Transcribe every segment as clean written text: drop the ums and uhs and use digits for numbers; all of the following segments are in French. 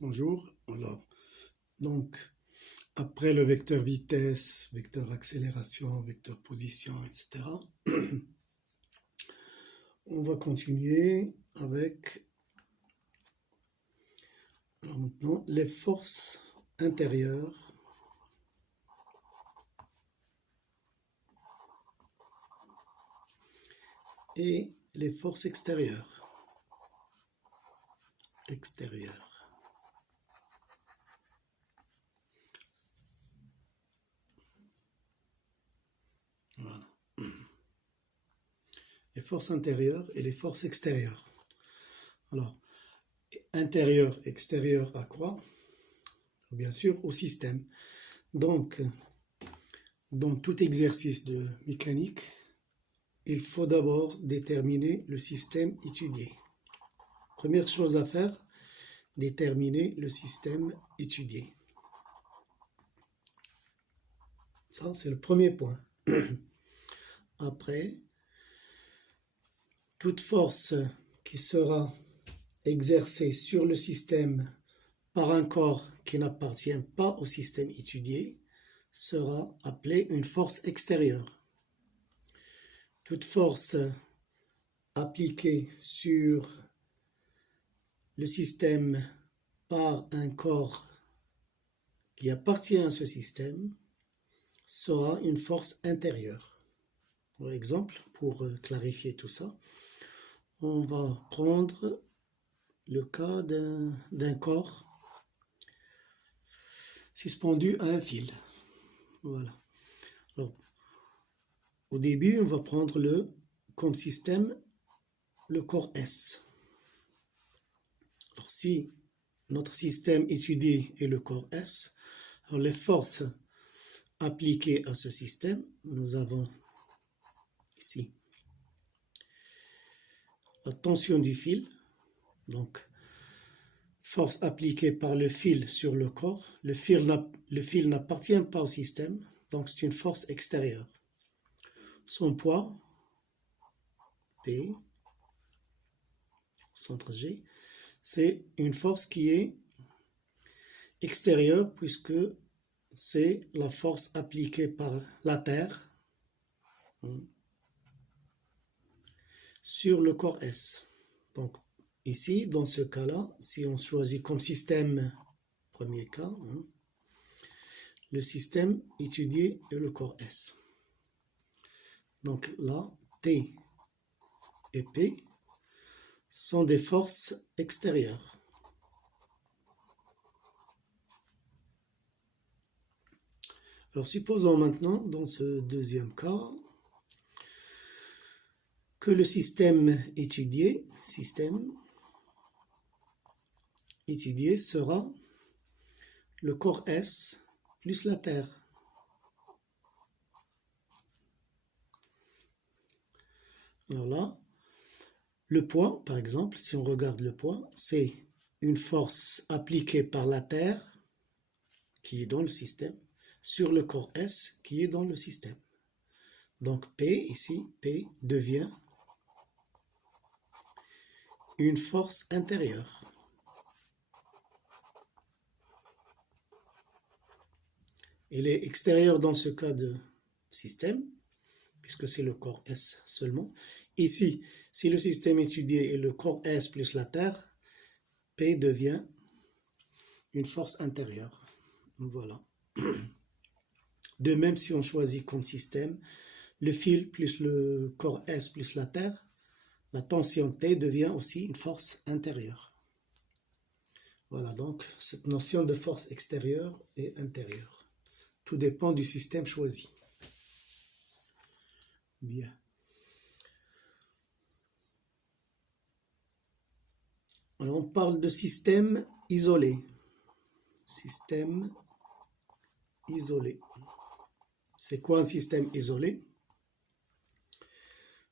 Bonjour. Alors, donc, après le vecteur vitesse, vecteur accélération, vecteur position, etc., on va continuer avec, alors maintenant, les forces intérieures et les forces extérieures. Voilà. Les forces intérieures et les forces extérieures. Alors, intérieur, extérieur à quoi? Bien sûr, au système. Donc, dans tout exercice de mécanique, il faut d'abord déterminer le système étudié. Première chose à faire, déterminer le système étudié. Ça, c'est le premier point. Après, toute force qui sera exercée sur le système par un corps qui n'appartient pas au système étudié sera appelée une force extérieure. Toute force appliquée sur le système par un corps qui appartient à ce système sera une force intérieure. Par exemple, pour clarifier tout ça, on va prendre le cas d'un corps suspendu à un fil. Voilà. Alors, au début, on va prendre comme système le corps S. Alors, si notre système étudié est le corps S, alors les forces appliquées à ce système, nous avons ici la tension du fil, donc force appliquée par le fil sur le corps. Le fil n'appartient pas au système, donc c'est une force extérieure. Son poids, P, centre G, c'est une force qui est extérieure puisque c'est la force appliquée par la Terre sur le corps S. Donc ici, dans ce cas-là, si on choisit comme système, premier cas, le système étudié est le corps S. Donc là, T et P sont des forces extérieures. Alors supposons maintenant, dans ce deuxième cas, que le système étudié sera le corps S plus la Terre. Alors là, le poids, par exemple, si on regarde le poids, c'est une force appliquée par la Terre, qui est dans le système, sur le corps S, qui est dans le système. Donc P, ici, P devient une force intérieure. Elle est extérieure dans ce cas de système, puisque c'est le corps S seulement. Ici, si le système étudié est le corps S plus la Terre, P devient une force intérieure. Voilà. De même, si on choisit comme système le fil plus le corps S plus la Terre, la tension T devient aussi une force intérieure. Voilà, donc cette notion de force extérieure et intérieure. Tout dépend du système choisi. Bien. Alors on parle de système isolé. Système isolé. C'est quoi un système isolé?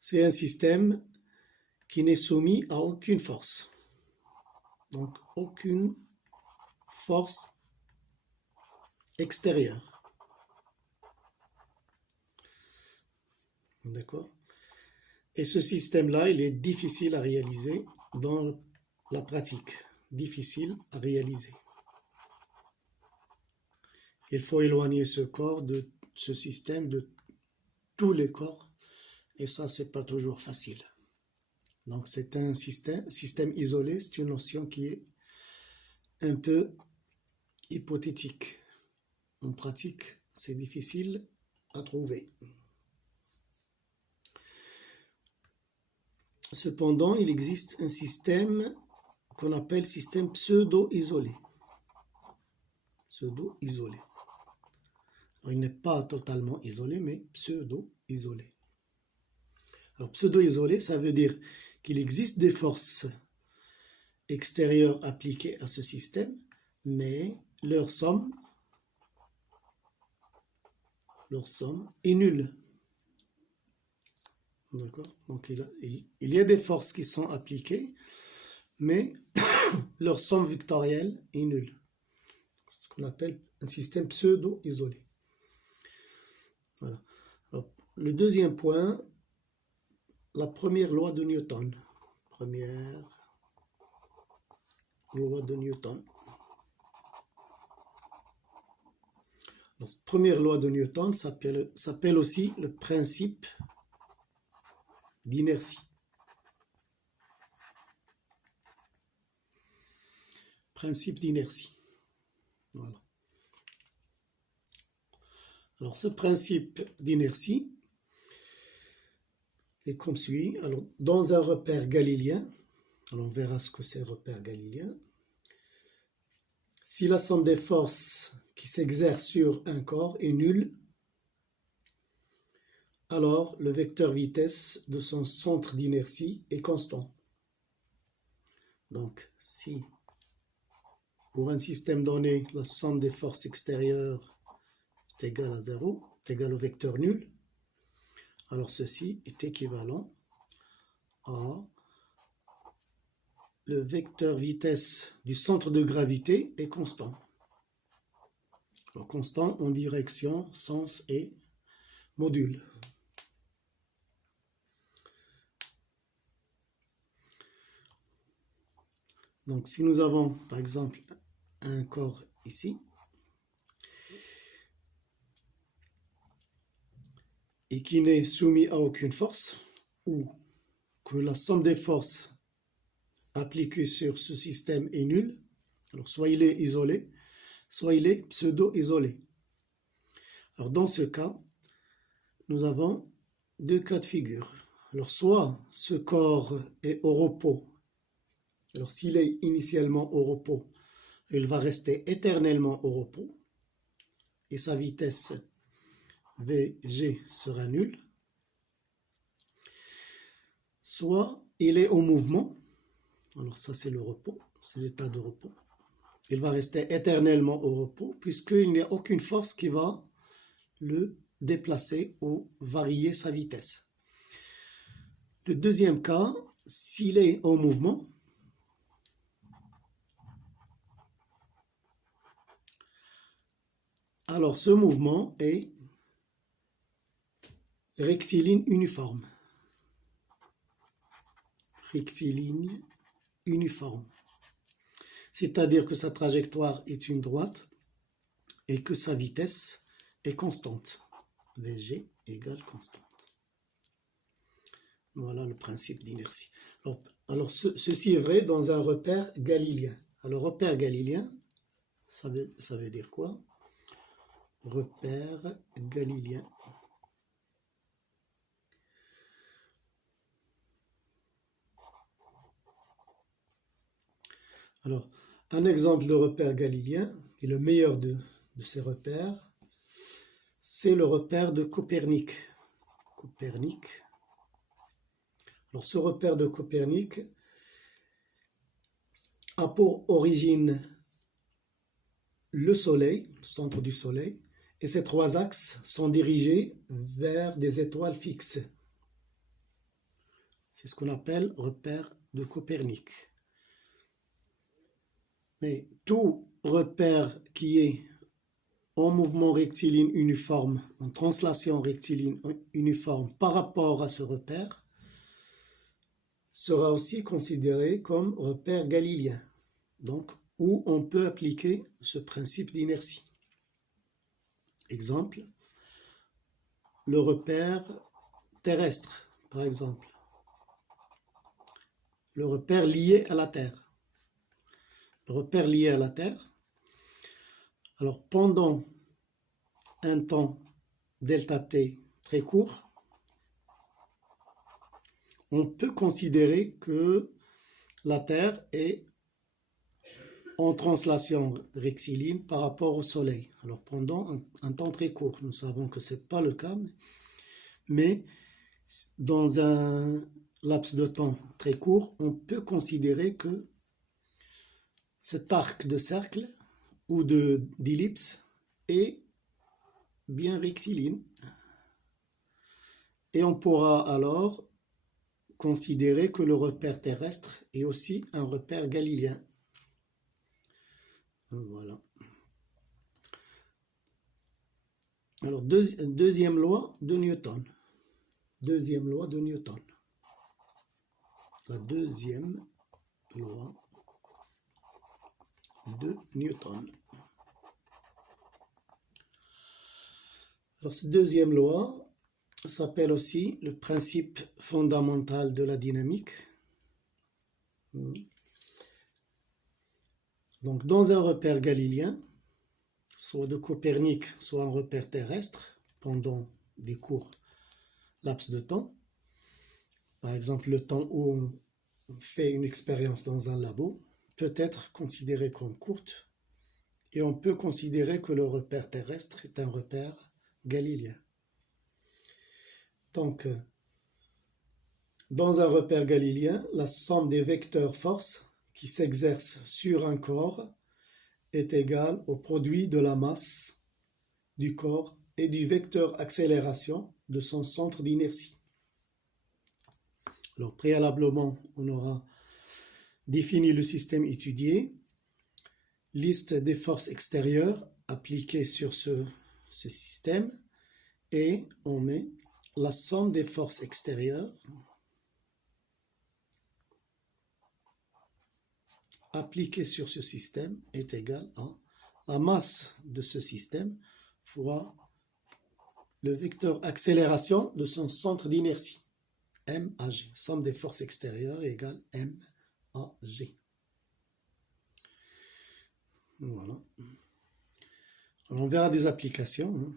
C'est un système qui n'est soumis à aucune force. Donc aucune force extérieure. D'accord? Et ce système-là, il est difficile à réaliser dans la pratique. difficile à réaliser. Il faut éloigner ce corps de ce système de tous les corps et ça c'est pas toujours facile. Donc c'est un système isolé, c'est une notion qui est un peu hypothétique. En pratique, c'est difficile à trouver. Cependant, il existe un système qu'on appelle système pseudo-isolé. Pseudo-isolé. Il n'est pas totalement isolé, mais pseudo-isolé. Alors, pseudo-isolé, ça veut dire qu'il existe des forces extérieures appliquées à ce système, mais leur somme est nulle. D'accord? Donc, il y a des forces qui sont appliquées, mais leur somme vectorielle est nulle. C'est ce qu'on appelle un système pseudo-isolé. Voilà. Alors, le deuxième point, la première loi de Newton. Première loi de Newton. Alors, cette première loi de Newton s'appelle aussi le principe d'inertie. Principe d'inertie. Voilà. Alors, ce principe d'inertie est comme suit. Alors, dans un repère galiléen, alors on verra ce que c'est un repère galiléen. Si la somme des forces qui s'exercent sur un corps est nulle, alors le vecteur vitesse de son centre d'inertie est constant. Donc, si pour un système donné, la somme des forces extérieures est égale à 0, est égale au vecteur nul, alors ceci est équivalent à le vecteur vitesse du centre de gravité est constant. Alors, constant en direction, sens et module. Donc, si nous avons, par exemple, un corps ici, et qui n'est soumis à aucune force, ou que la somme des forces appliquées sur ce système est nulle, alors soit il est isolé, soit il est pseudo-isolé. Alors dans ce cas, nous avons deux cas de figure. Alors soit ce corps est au repos, alors s'il est initialement au repos, il va rester éternellement au repos, et sa vitesse Vg sera nulle, soit il est au mouvement, alors ça c'est le repos, c'est l'état de repos, il va rester éternellement au repos puisqu'il n'y a aucune force qui va le déplacer ou varier sa vitesse. Le deuxième cas, s'il est en mouvement, alors ce mouvement est rectiligne uniforme. Rectiligne uniforme. C'est-à-dire que sa trajectoire est une droite et que sa vitesse est constante. Vg égale constante. Voilà le principe d'inertie. Alors ceci est vrai dans un repère galiléen. Alors repère galiléen, ça veut dire quoi? Repère galiléen. Alors, un exemple de repère galiléen, et le meilleur de ces repères, c'est le repère de Copernic. Copernic. Alors, ce repère de Copernic a pour origine le Soleil, le centre du Soleil, et ces trois axes sont dirigés vers des étoiles fixes. C'est ce qu'on appelle repère de Copernic. Mais tout repère qui est en mouvement rectiligne uniforme, en translation rectiligne uniforme par rapport à ce repère, sera aussi considéré comme repère galiléen. donc où on peut appliquer ce principe d'inertie. Exemple, le repère terrestre, par exemple. Le repère lié à la Terre. Le repère lié à la Terre. Alors, pendant un temps delta t très court, on peut considérer que la Terre est en translation rectiligne par rapport au Soleil. Alors, pendant un temps très court, nous savons que ce n'est pas le cas, mais dans un laps de temps très court, on peut considérer que cet arc de cercle ou d'ellipse est bien rectiligne. Et on pourra alors considérer que le repère terrestre est aussi un repère galiléen. Voilà. Alors, deuxième loi de Newton. Deuxième loi de Newton. La deuxième loi de Newton. Alors, cette deuxième loi s'appelle aussi le principe fondamental de la dynamique. Donc, dans un repère galiléen, soit de Copernic, soit un repère terrestre, pendant des courts laps de temps, par exemple le temps où on fait une expérience dans un labo, peut être considéré comme courte, et on peut considérer que le repère terrestre est un repère galiléen. Donc, dans un repère galiléen, la somme des vecteurs force qui s'exercent sur un corps est égale au produit de la masse du corps et du vecteur accélération de son centre d'inertie. Alors, préalablement, on aura défini le système étudié, liste des forces extérieures appliquées sur ce système, et on met la somme des forces extérieures appliquées sur ce système est égale à la masse de ce système fois le vecteur accélération de son centre d'inertie, MAG. Somme des forces extérieures égale MAG. Voilà. Alors, on verra des applications.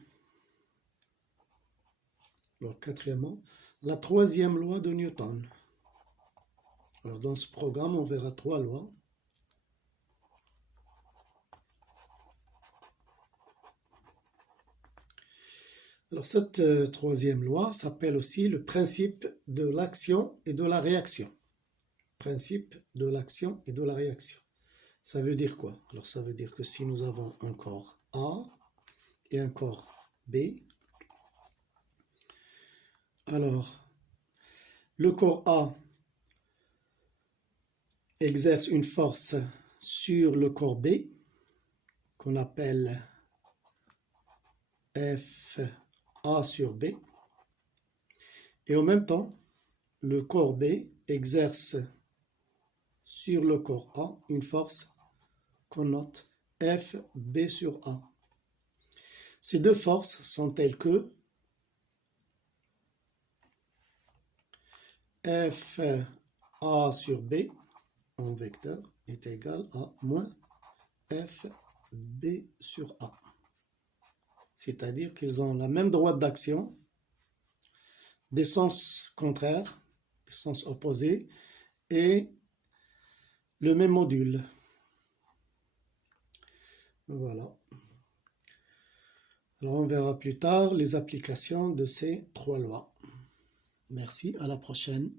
Alors, quatrièmement, la troisième loi de Newton. Alors, dans ce programme, on verra 3 lois. Alors, cette troisième loi s'appelle aussi le principe de l'action et de la réaction. Principe de l'action et de la réaction. Ça veut dire quoi? Alors, ça veut dire que si nous avons un corps A et un corps B, alors, le corps A exerce une force sur le corps B, qu'on appelle FA sur B, et en même temps, le corps B exerce sur le corps A une force qu'on note FB sur A. Ces deux forces sont telles que FA sur B en vecteur est égal à moins FB sur A. C'est-à-dire qu'ils ont la même droite d'action, des sens contraires, des sens opposés, et le même module. Voilà. Alors on verra plus tard les applications de ces 3 lois. Merci, à la prochaine.